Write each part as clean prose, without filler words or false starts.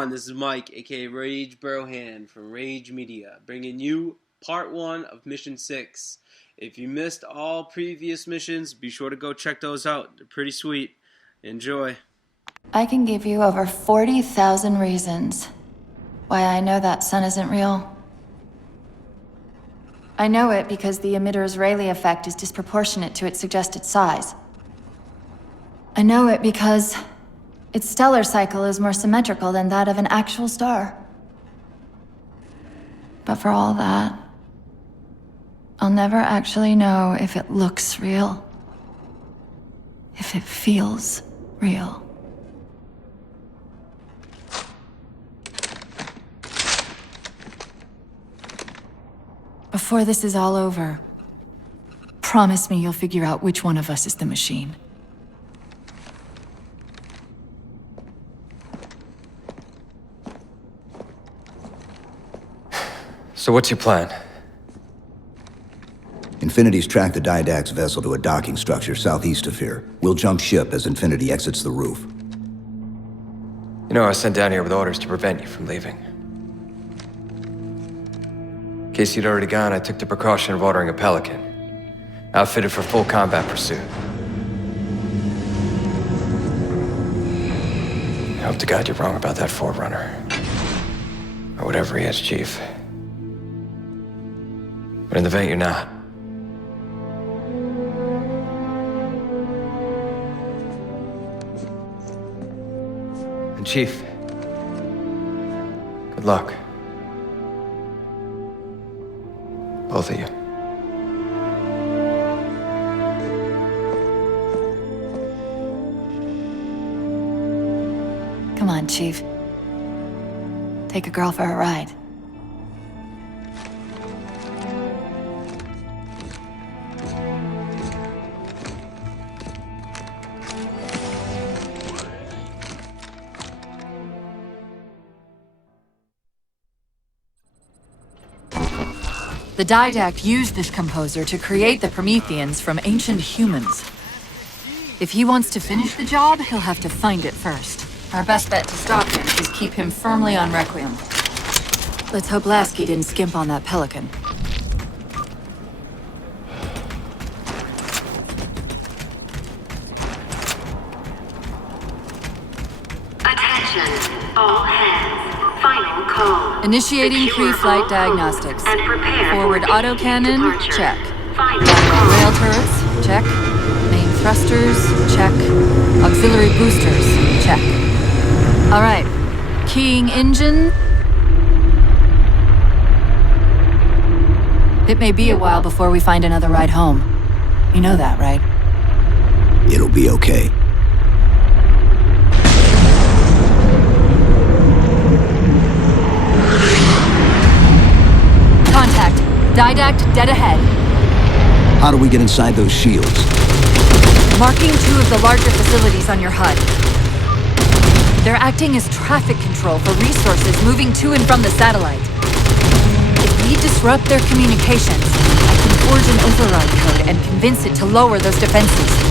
on? This is Mike, aka Rage Brohan from Rage Media, bringing you part 1 of Mission 6. If you missed all previous missions, be sure to go check those out. They're pretty sweet. Enjoy. I can give you over 40,000 reasons why I know that sun isn't real. I know it because the emitter's Rayleigh effect is disproportionate to its suggested size. I know it because its stellar cycle is more symmetrical than that of an actual star. But for all that, I'll never actually know if it looks real. If it feels real. Before this is all over, promise me you'll figure out which one of us is the machine. So what's your plan? Infinity's tracked the Didact's vessel to a docking structure southeast of here. We'll jump ship as Infinity exits the roof. You know, I was sent down here with orders to prevent you from leaving. In case you'd already gone, I took the precaution of ordering a Pelican, outfitted for full combat pursuit. I hope to God you're wrong about that Forerunner. Or whatever he is, Chief. But in the event you're not. And Chief, good luck. Both of you. Come on, Chief. Take a girl for a ride. The Didact used this composer to create the Prometheans from ancient humans. If he wants to finish the job, he'll have to find it first. Our best bet to stop him is keep him firmly on Requiem. Let's hope Lasky didn't skimp on that Pelican. Attention, all hands. Final call. Initiating pre-flight diagnostics. And prepare Forward for autocannon, departure. check. Final call. Rail turrets, check. Main thrusters, check. Auxiliary boosters, check. All right. Keying engine. It may be a while before we find another ride home. You know that, right? It'll be okay. Contact. Didact dead ahead. How do we get inside those shields? Marking 2 of the larger facilities on your HUD. They're acting as traffic control for resources moving to and from the satellite. If we disrupt their communications, I can forge an override code and convince it to lower those defenses.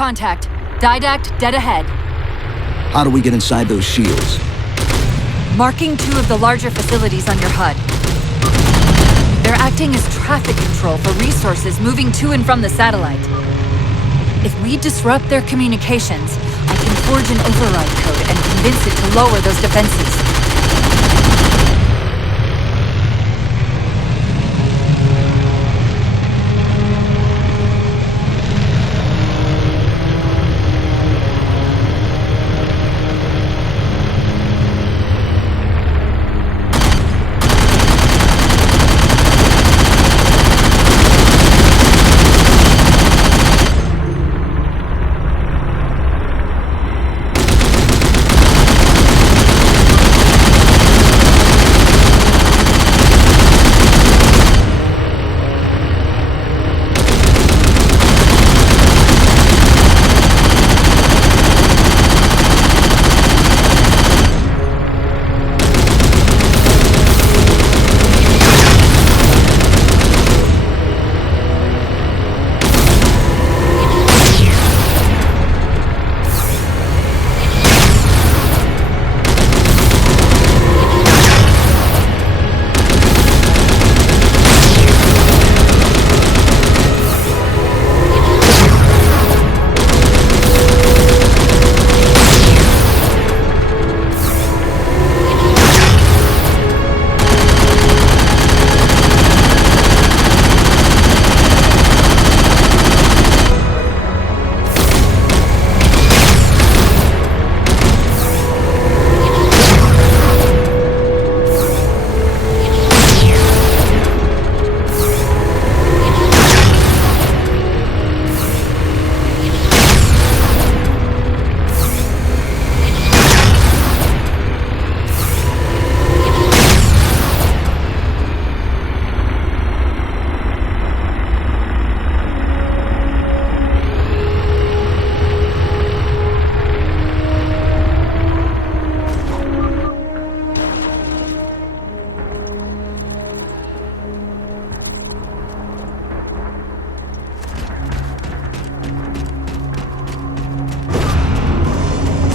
contact. Didact dead ahead. How do we get inside those shields? Marking 2 of the larger facilities on your HUD. They're acting as traffic control for resources moving to and from the satellite. If we disrupt their communications, I can forge an override code and convince it to lower those defenses.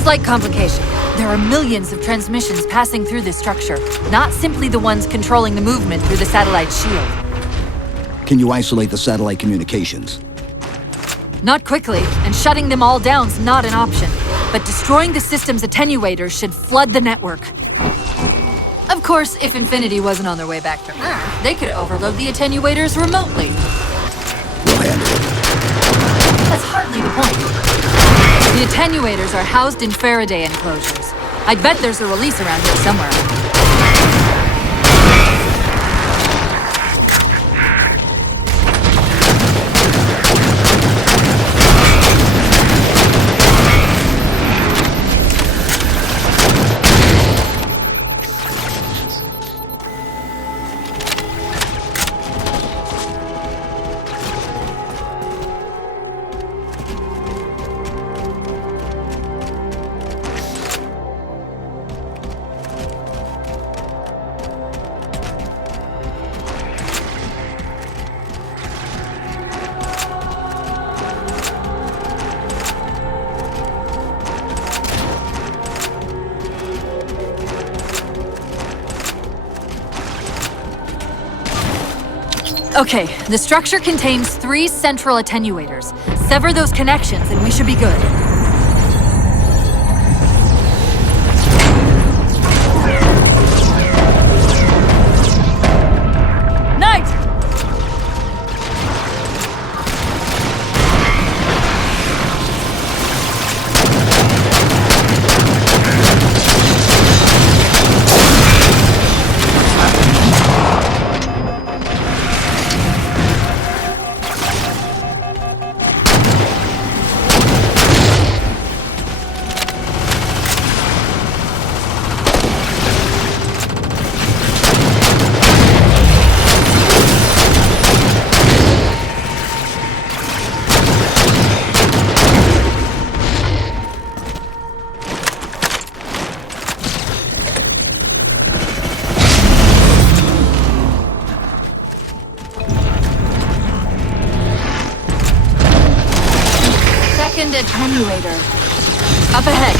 Slight complication. There are millions of transmissions passing through this structure, not simply the ones controlling the movement through the satellite shield. Can you isolate the satellite communications? Not quickly, and shutting them all down's not an option. But destroying the system's attenuators should flood the network. Of course, if Infinity wasn't on their way back from Earth, they could overload the attenuators remotely. We'll handle it. That's hardly the point. The attenuators are housed in Faraday enclosures. I'd bet there's a release around here somewhere. Okay, the structure contains 3 central attenuators. Sever those connections and we should be good. Knight! attenuator. Up ahead.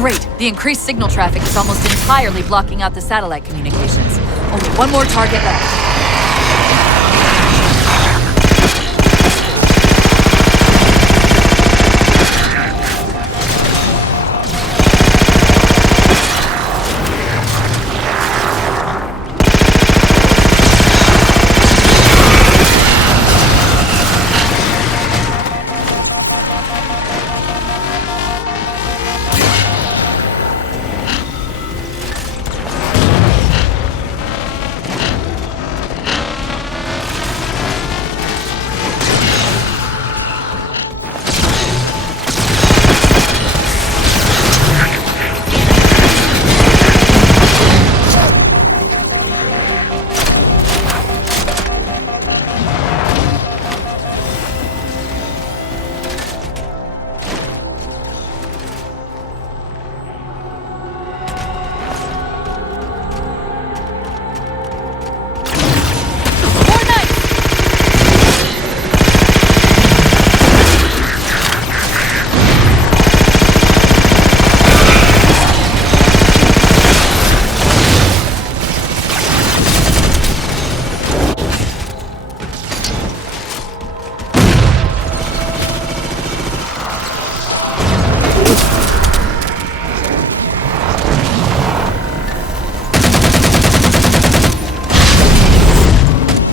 Great. The increased signal traffic is almost entirely blocking out the satellite communications. Only one more target left.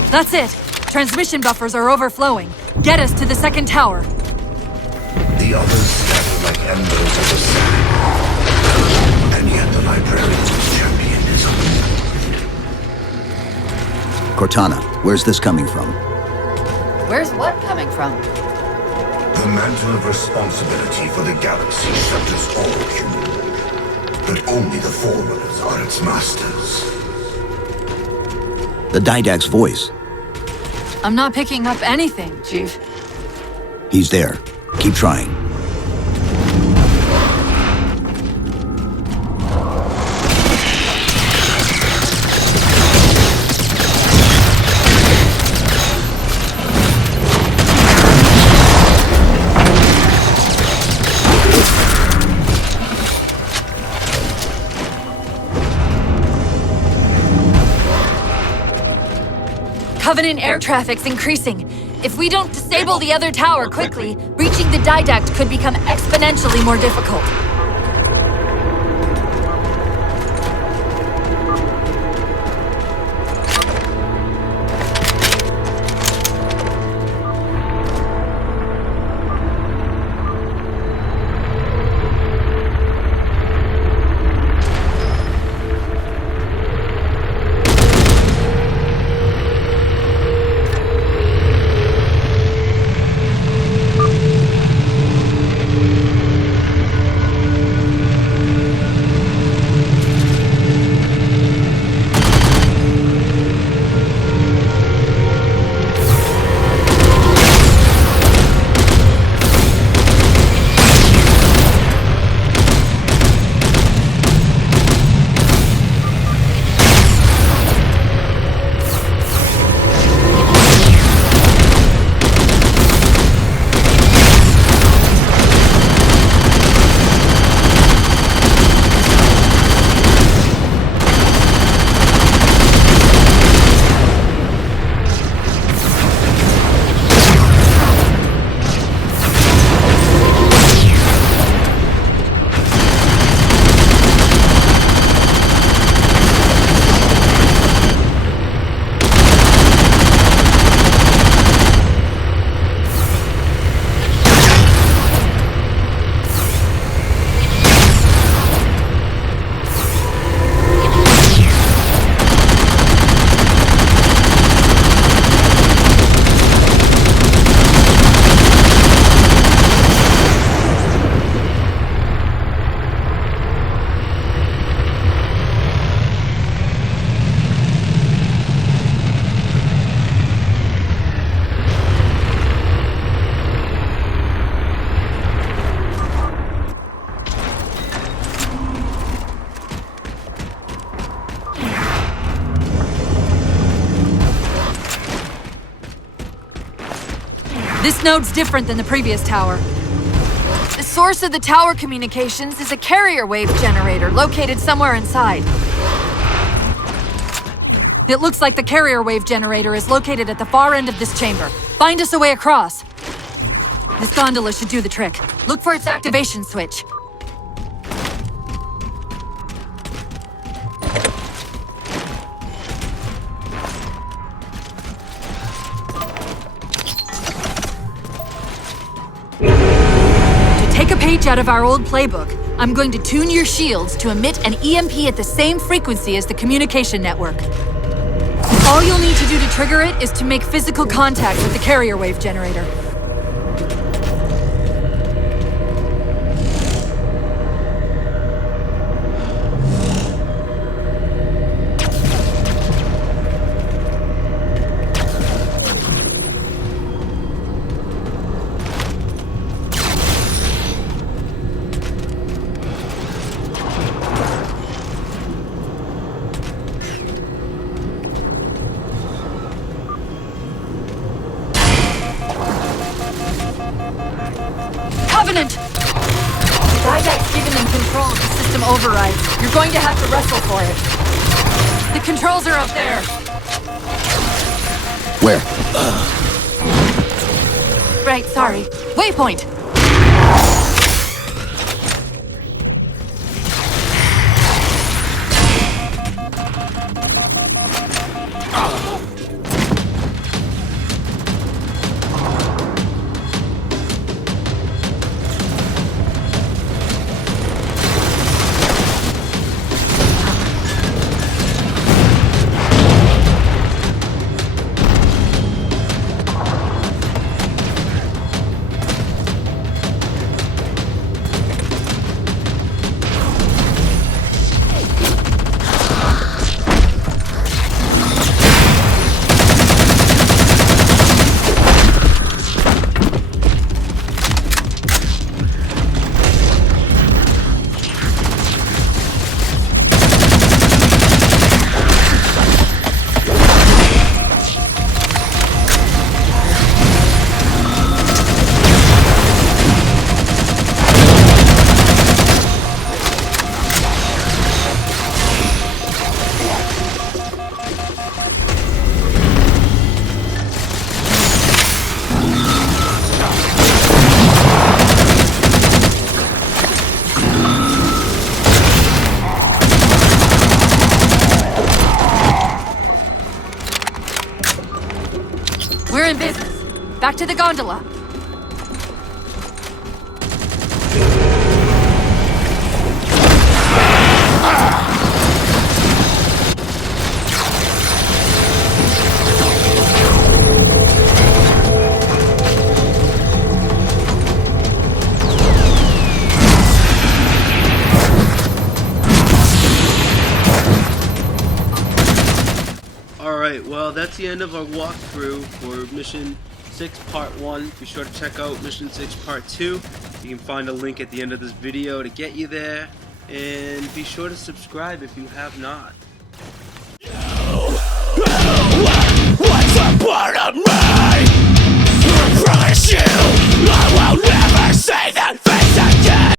That's it! Transmission buffers are overflowing. Get us to the second tower. The others scatter like embers of the sun. And yet the librarian's champion is unmoved. Cortana, where's this coming from? Where's what coming from? The mantle of responsibility for the galaxy shelters all human. But only the Forerunners are its masters. The Didact's voice. I'm not picking up anything, Chief. He's there. Keep trying. Covenant air traffic's increasing. If we don't disable the other tower quickly, reaching the Didact could become exponentially more difficult. This node's different than the previous tower. The source of the tower communications is a carrier wave generator located somewhere inside. It looks like the carrier wave generator is located at the far end of this chamber. Find us a way across. This gondola should do the trick. Look for its activation switch. To take a page out of our old playbook, I'm going to tune your shields to emit an EMP at the same frequency as the communication network. All you'll need to do to trigger it is to make physical contact with the carrier wave generator. Covenant! The Didact's given them control of the system overrides. You're going to have to wrestle for it. The controls are up there. Where? Right, sorry. Waypoint! We're in business. Back to the gondola. Alright, well, that's the end of our walkthrough for Mission 6 Part 1. Be sure to check out Mission 6 Part 2. You can find a link at the end of this video to get you there. And be sure to subscribe if you have not. What's a part of me? I promise you I will never say that face again.